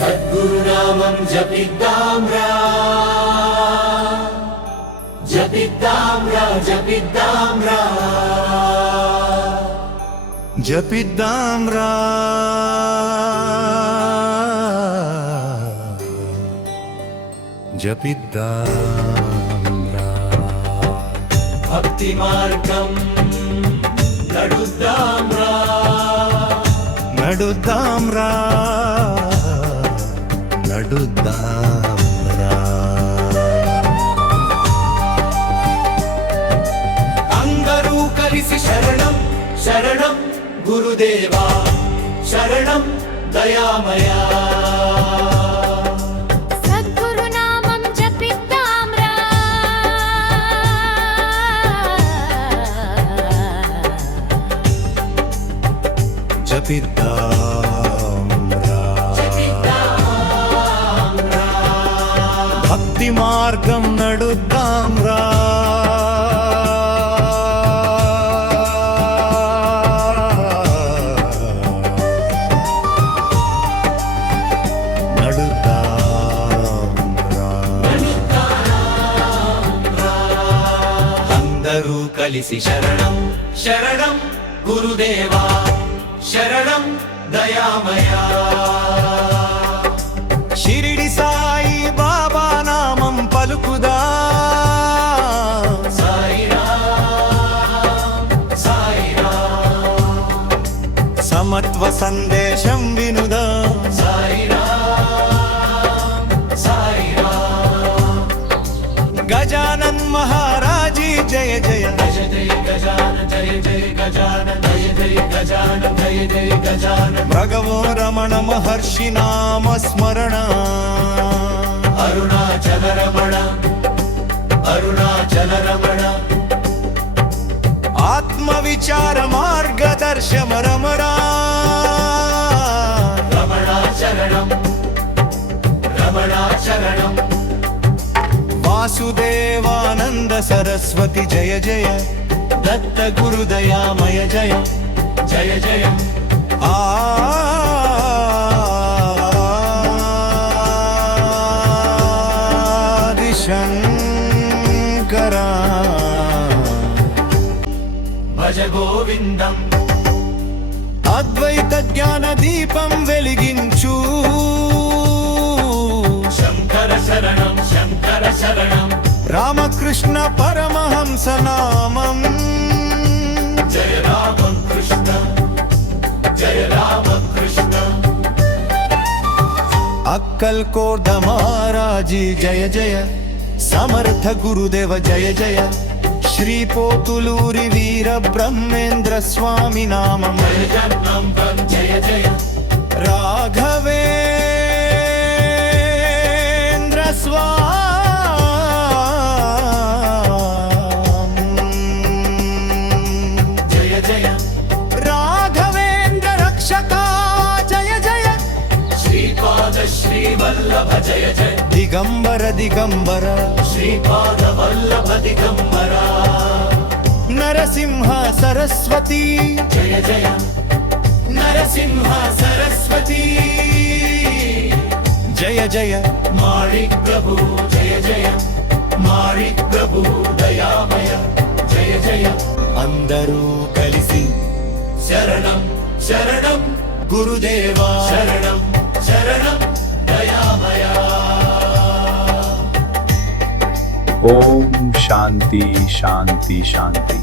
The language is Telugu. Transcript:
సద్గురునామం జపిద్దాం రా, జపిద్దాం రా, జపిద్దాం రా, జపిద్దాం రా, జపిద్దాం రా. భక్తి మార్గం నడుద్దాం రా, నడుద్దాం రా, నడుద్దాం రా. అందరూ కలిసి శరణం శరణం గురుదేవా, శరణం దయామయా. సద్గురునామం జపిద్దాం రా, జపిద్దాం రా, భక్తి మార్గం నడుద్దాం రా. అందరూ కలిసి శరణం శరణం గురుదేవా, శరణం దయామయా. షిరిడి సాయి బాబా నామం పలుకుదా, సాయిరాం సాయిరాం, సమత్వ సందేశం వినుదా, సాయిరాం సాయిరాం. గజానన్ మహారాజీ జయ జయ, జయ జయ గజానన, జయ జయ గజానన, జయ జయ గజానన, జయ జయ గజానన. భగవో రమణ మహర్షి నామ స్మరణ, అరుణాచల రమణ, అరుణాచల రమణ, ఆత్మ విచార మార్గదర్శమ రమణ. రమణాచరణం రమణాచరణం. వాసుదేవానంద సరస్వతి జయ జయ, దత్త గురుదయామయ జయ జయ జయ ఆది శంకరా. భజ గోవిందం. అద్వైత జ్ఞాన దీపం వెలిగించు, శంకర శరణం శంకర శరణం. రామకృష్ణ పరమహంస నామం. జయ రామ కృష్ణ, జయ రామ కృష్ణ. అక్కల్ కోట మహారాజీ జయ జయ, సమర్థ గురుదేవ జయ జయ. శ్రీ పోతులూరి వీర బ్రహ్మేంద్ర స్వామి నామం. జయ జన్మం జయ జయ. రాఘవేంద్ర స్వామి జయ జయ. రాఘవేంద్ర రక్షక జయ జయ. శ్రీపాద శ్రీవల్లభ జయ జయ. దిగంబర దిగంబర, శ్రీపాద వల్లభ దిగంబర. నరసింహ సరస్వతి జయ జయ. నరసింహ సరస్వతి జయ జయ. మాణిక్ ప్రభు జయ జయ. మాణిక్ ప్రభు దయామయ జయ జయ. అందరూ కలిసి శరణం శరణం గురుదేవా, శరణం శరణం దయామయ. ఓం శాంతి శాంతి శాంతి.